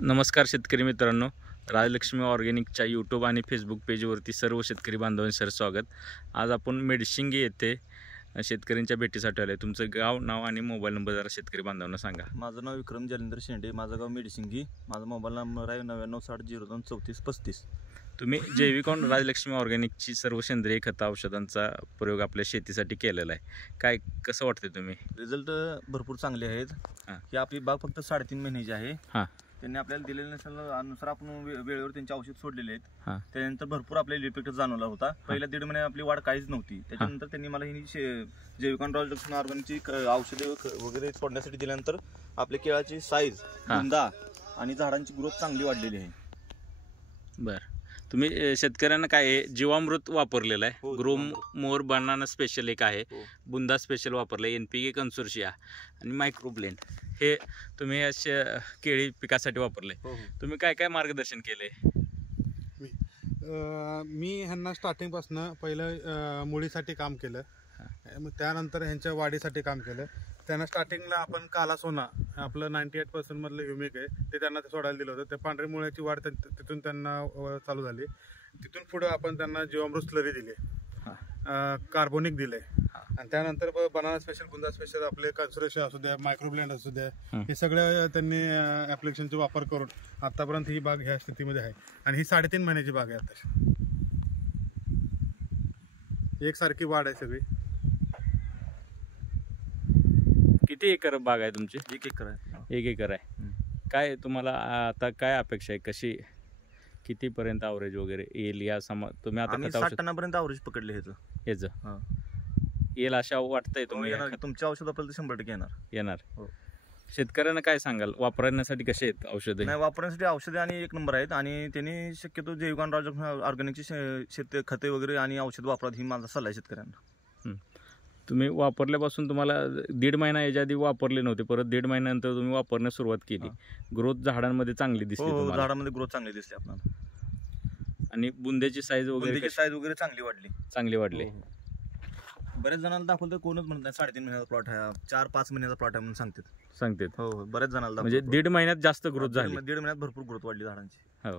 नमस्कार शेतकरी मित्रांनो, राजलक्ष्मी ऑर्गॅनिकच्या यूट्यूब आणि फेसबुक पेजवरती सर्व शेतकरी बांधवांचे स्वागत। आज आपण मेडशिंगी येथे शेतकऱ्यांच्या भेटीसाठी आले। तुमचं गाव, नाव आणि मोबाईल नंबर जरा शेतकरी बांधवांना सांगा। माझं नाव विक्रम जलेंद्र शेंडे, माझं गाव मेडशिंगी, माझा मोबाईल नंबर आहे 9960023435। तुम्ही जैविक राजलक्ष्मी ऑर्गॅनिकची सर्व सेंद्रिय खत औषधांचा प्रयोग आपल्या शेतीसाठी केलेला आहे। काय कसं वाटतं तुम्ही? रिझल्ट भरपूर चांगले आहेत। ही आपली बाग फक्त 3.5 महिन्याची आहे। त्यांनी आपल्याला दिलेल्या नुसार आपण वेळेवर त्यांचे औषध सोडलेले आहेत। त्यानंतर भरपूर आपल्याला इफेक्ट जाणवला होता। पहिल्या 1.5 महिन्यात आपली वाढ काहीच नव्हती। त्याच्यानंतर त्यांनी मला ही जैविक राजलक्ष्मी ऑर्गॅनिकची औषधे वगैरे सोडण्यासाठी दिल्यानंतर आपल्या केळाची साईज, बुंदा आणि झाडांची ग्रोथ चांगली वाढलेली आहे। बरं, तुम्ही शेतकऱ्यांना काय जीवामृत वापरलेलं आहे, ग्रो मोर बनाना स्पेशल एक आहे, बुंदा स्पेशल वापरले, NPK कन्सोर्शिया आणि मायक्रोब्लेंड हे तुम्ही असे केळी पिकासाठी वापरले। तुम्ही काय काय मार्गदर्शन केले? मी ह्यांना स्टार्टिंगपासून पहिलं मुळीसाठी काम केलं, मग त्यानंतर ह्यांच्या वाढीसाठी काम केलं। त्यांना स्टार्टिंगला आपण काला सोना आपलं 98% मधलं ह्युमिक आहे ते त्यांना सोडायला दिलं होतं। त्या पांढरी मुळ्याची वाढ तिथून त्यांना चालू झाली। तिथून पुढे आपण त्यांना जीवामृत स्लरी दिली, कार्बोनिक दिले, आणि त्यानंतर बनाना स्पेशल, बुंदा स्पेशल, आपले कन्सोर्शिया असू द्या, मायक्रोब्लेंड असू द्या, हे सगळं त्यांनी ॲप्लिकेशनचा वापर करून आतापर्यंत ही बाग ह्या स्थितीमध्ये आहे। आणि ही 3.5 महिन्याची बाग आहे। आता एकसारखी वाढ आहे सगळी। किती एकर बाग आहे तुमची? 1 एकर आहे। 1 एकर आहे। काय तुम्हाला आता काय अपेक्षा आहे, कशी कितीपर्यंत ॲव्हरेज वगैरे येईल या तुम्ही आता 60 टनापर्यंत ॲव्हरेज पकडले ह्याचं येईल अशा वाटतंय तुम्ही? तुमचे औषध आपल्याला 100% येणार। शेतकऱ्यांना काय सांगाल, वापरण्यासाठी कसे आहेत औषधे? नाही, वापरण्यासाठी औषधे आणि 1 नंबर आहेत। आणि त्यांनी शक्यतो जैविक ऑर्गॅनिकची शेत खते वगैरे आणि औषध वापरात, ही माझा सल्ला आहे शेतकऱ्यांना। तुम्ही वापरल्यापासून तुम्हाला 1.5 महिना याच्या आधी वापरले नव्हते, परत 1.5 महिन्यानंतर तुम्ही वापरण्यास सुरुवात केली, ग्रोथ झाडांमध्ये चांगली दिसली तुम्हाला? झाडामध्ये ग्रोथ चांगली दिसली आपल्याला। आणि बुंद्याची साईज वगैरे चांगली वाढली। बरेच जणांना दाखवलं तर कोणच म्हणत नाही 3.5 महिन्याचा प्लॉट आहे, 4-5 महिन्याचा प्लॉट आहे म्हणून सांगतात। हो, बरेच जणांना म्हणजे 1.5 महिन्यात जास्त ग्रोथ झाली। 1.5 महिन्यात भरपूर ग्रोथ वाढली झाडांची। हो।